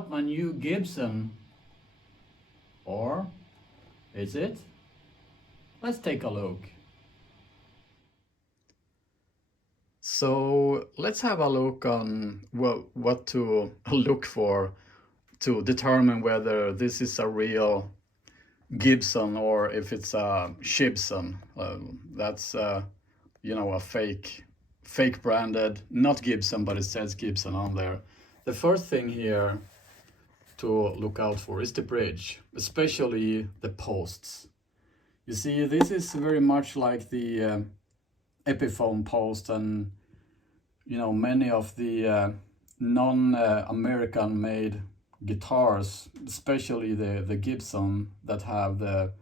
out my new Gibson. Or is it? Let's take a look. So let's have a look on what to look for to determine whether this is a real Gibson or if it's a Chibson. That's you know, a fake branded, not Gibson, but it says Gibson on there. The first thing here to look out for is the bridge, especially the posts. You see, this is very much like the Epiphone post, and you know, many of the non-American made guitars, especially the Gibson, that have the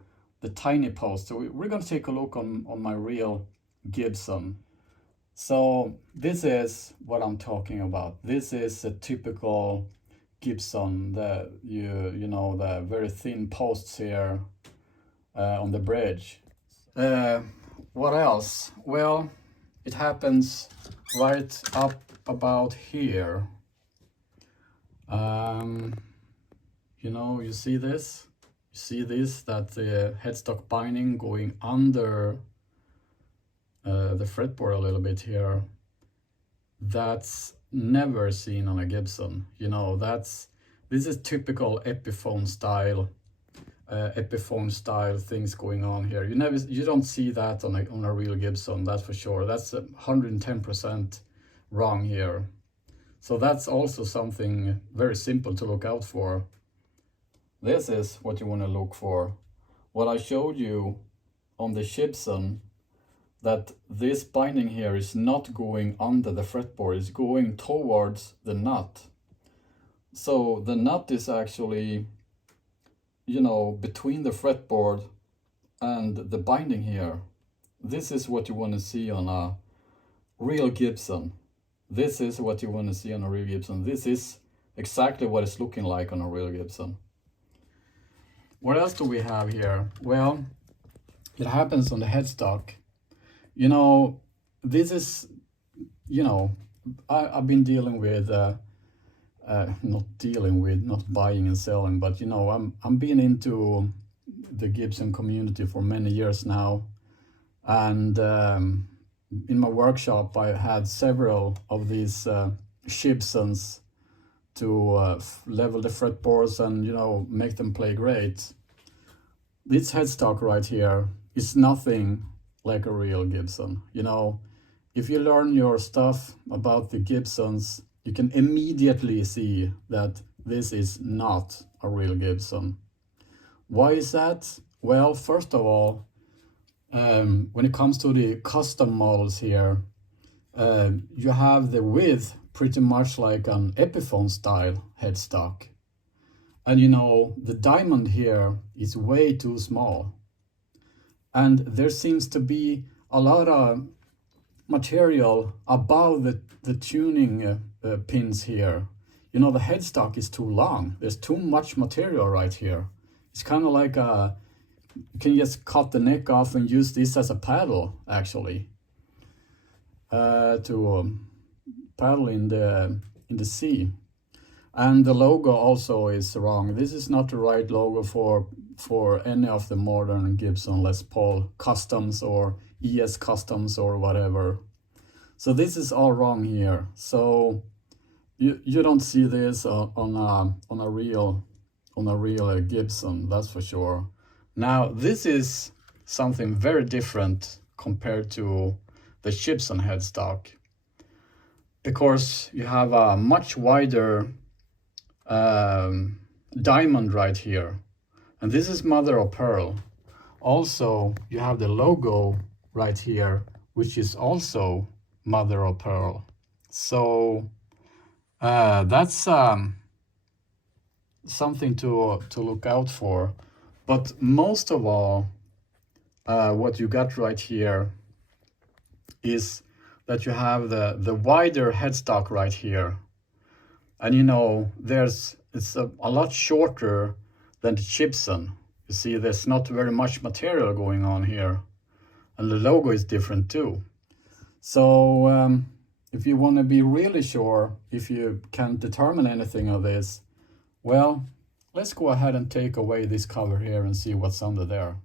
tiny post. So we're going to take a look on my real Gibson. So this is what I'm talking about. This is a typical Gibson, you know, the very thin posts here on the bridge. What else? Well, it happens right up about here. You know, you see this? You see this, that the headstock binding going under the fretboard a little bit here. That's never seen on a Gibson. You know, this is typical Epiphone style things going on here. You don't see that on a real Gibson, that's for sure. That's 110% wrong here. So that's also something very simple to look out for. This is what you want to look for. What I showed you on the Chibson, that this binding here is not going under the fretboard, it's going towards the nut. So the nut is actually, you know, between the fretboard and the binding here. This is what you want to see on a real Gibson. This is what you want to see on a real Gibson. This is exactly what it's looking like on a real Gibson. What else do we have here? Well, it happens on the headstock. You know, this is, you know, I've been dealing with, not buying and selling, but you know, I'm been into the Gibson community for many years now, and in my workshop I had several of these Chibsons to level the fretboards and, you know, make them play great. This headstock right here is nothing like a real Gibson. You know, if you learn your stuff about the Gibsons, you can immediately see that this is not a real Gibson. Why is that? Well, first of all, when it comes to the custom models here, you have the width pretty much like an Epiphone style headstock. And you know, the diamond here is way too small. And there seems to be a lot of material above the tuning pins here. You know, the headstock is too long. There's too much material right here. It's kind of like you can just cut the neck off and use this as a paddle, actually, to paddle in the sea. And the logo also is wrong. This is not the right logo for any of the modern Gibson Les Paul Customs or ES Customs or whatever. So this is all wrong here. So you don't see this on a real Gibson, that's for sure. Now this is something very different compared to the Chibson headstock, because you have a much wider diamond right here, and this is mother of pearl. Also, you have the logo right here, which is also mother of pearl. So that's something to look out for. But most of all, what you got right here is that you have the wider headstock right here. And you know, it's a lot shorter than the Chibson. You see, there's not very much material going on here. And the logo is different too. So if you want to be really sure if you can determine anything of this, Well, let's go ahead and take away this cover here and see what's under there.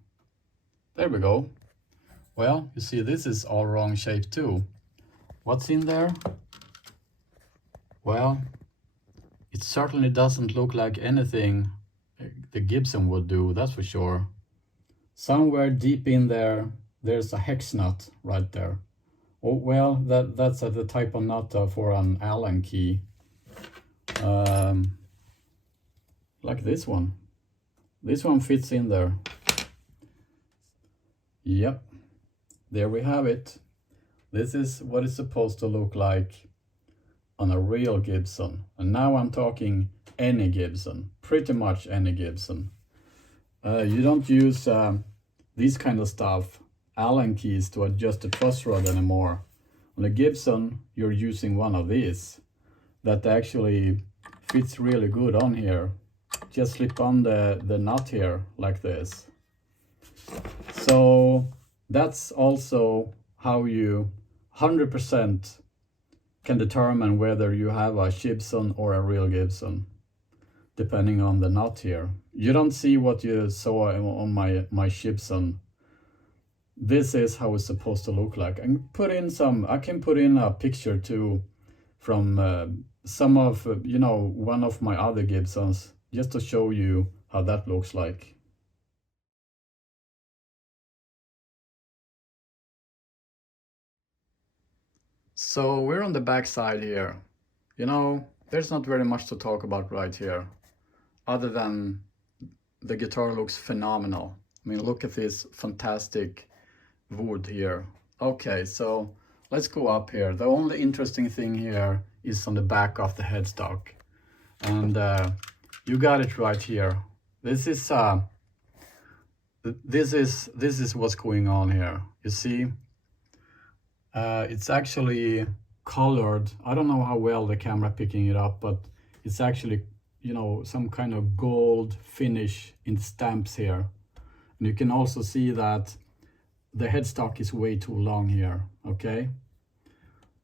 There we go. Well, you see this is all wrong shape too. What's in there? Well, it certainly doesn't look like anything the Gibson would do, that's for sure. Somewhere deep in there, there's a hex nut right there. Oh, well, that's the type of nut for an Allen key. Like this one. This one fits in there. Yep, there we have it. This is what it's supposed to look like on a real Gibson. And now I'm talking any Gibson, pretty much any Gibson. You don't use this kind of stuff, Allen keys, to adjust the truss rod anymore. On a Gibson, you're using one of these that actually fits really good on here. Just slip on the nut here like this. So that's also how you 100% can determine whether you have a Chibson or a real Gibson, depending on the nut here. You don't see what you saw on my Chibson. This is how it's supposed to look like. I can put in a picture too from some of, one of my other Gibsons, just to show you how that looks like. So we're on the back side here. There's not very much to talk about right here, other than the guitar looks phenomenal. I mean, look at this fantastic wood here. Okay, so let's go up here. The only interesting thing here is on the back of the headstock. And you got it right here. This is what's going on here. You see? It's actually colored. I don't know how well the camera picking it up, but it's actually, some kind of gold finish in stamps here. And you can also see that the headstock is way too long here, okay?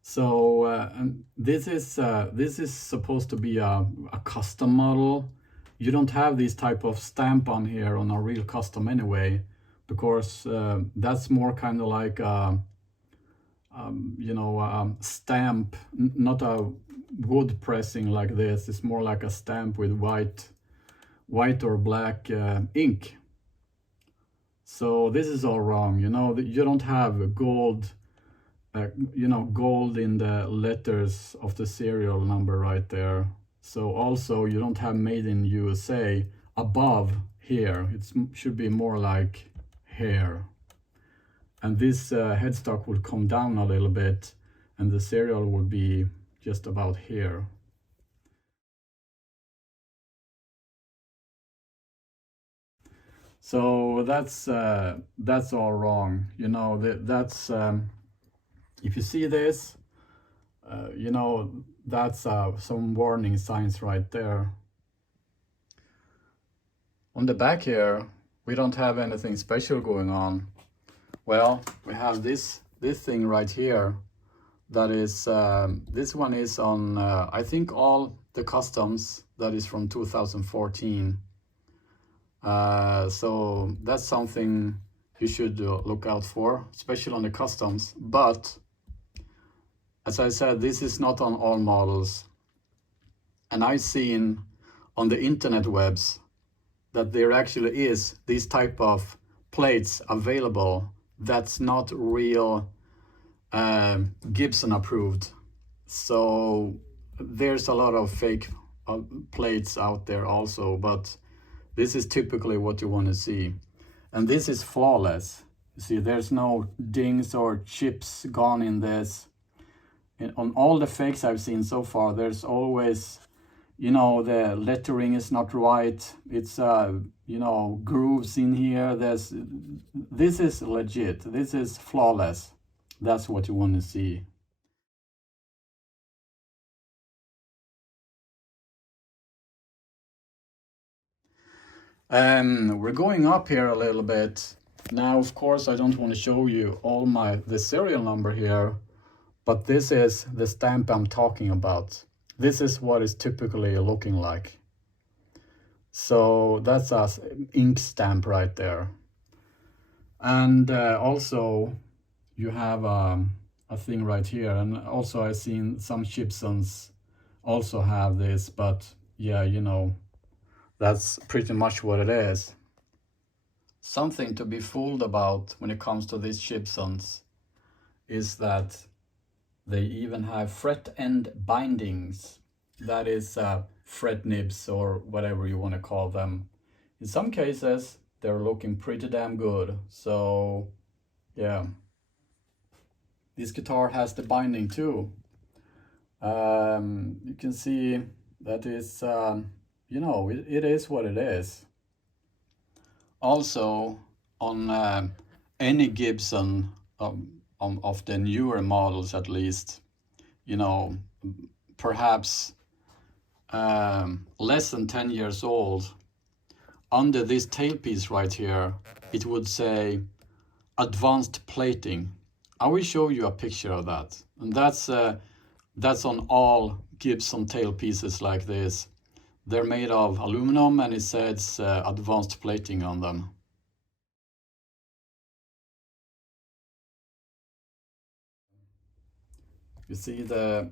So and this is supposed to be a custom model. You don't have this type of stamp on here on a real custom anyway, because that's more kind of like stamp, not a wood pressing like this. It's more like a stamp with white or black ink. So this is all wrong. You don't have gold, gold in the letters of the serial number right there. So also you don't have made in USA above here. It should be more like here. And this headstock would come down a little bit, and the serial would be just about here. So that's all wrong. That's if you see this, that's some warning signs right there. On the back here, we don't have anything special going on. Well, we have this thing right here. That is, this one is on, I think, all the customs. That is from 2014. So that's something you should look out for, especially on the customs. But as I said, this is not on all models. And I've seen on the internet webs that there actually is these type of plates available that's not real Gibson approved. So there's a lot of fake plates out there also, but this is typically what you want to see. And this is flawless. You see, there's no dings or chips gone in this. On all the fakes I've seen so far, there's always, the lettering is not right. It's, grooves in here. This is legit. This is flawless. That's what you want to see. We're going up here a little bit. Now, of course, I don't want to show you all the serial number here, but this is the stamp I'm talking about. This is what it's typically looking like. So that's a ink stamp right there. And also you have a thing right here, and also I've seen some Chibsons also have this, but yeah, you know, that's pretty much what it is. Something to be fooled about when it comes to these Chibsons is that they even have fret end bindings. That is fret nibs or whatever you want to call them. In some cases, they're looking pretty damn good. So yeah, this guitar has the binding too. You can see that is, you know, it is what it is. Also, on any Gibson, of the newer models at least, you know, perhaps less than 10 years old, under this tailpiece right here, it would say advanced plating. I will show you a picture of that. And that's on all Gibson tailpieces like this. They're made of aluminum and it says advanced plating on them. You see the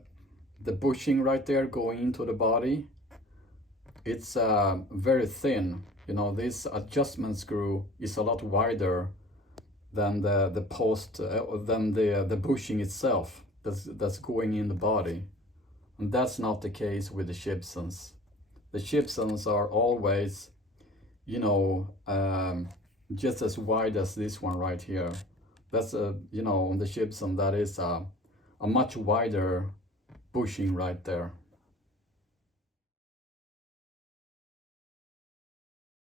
bushing right there going into the body? It's very thin. You know, this adjustment screw is a lot wider than the post than the bushing itself that's going in the body, and that's not the case with the Chibsons. The Chibsons are always, you know, just as wide as this one right here. That's a, you know, on the Chibson that is a much wider bushing right there.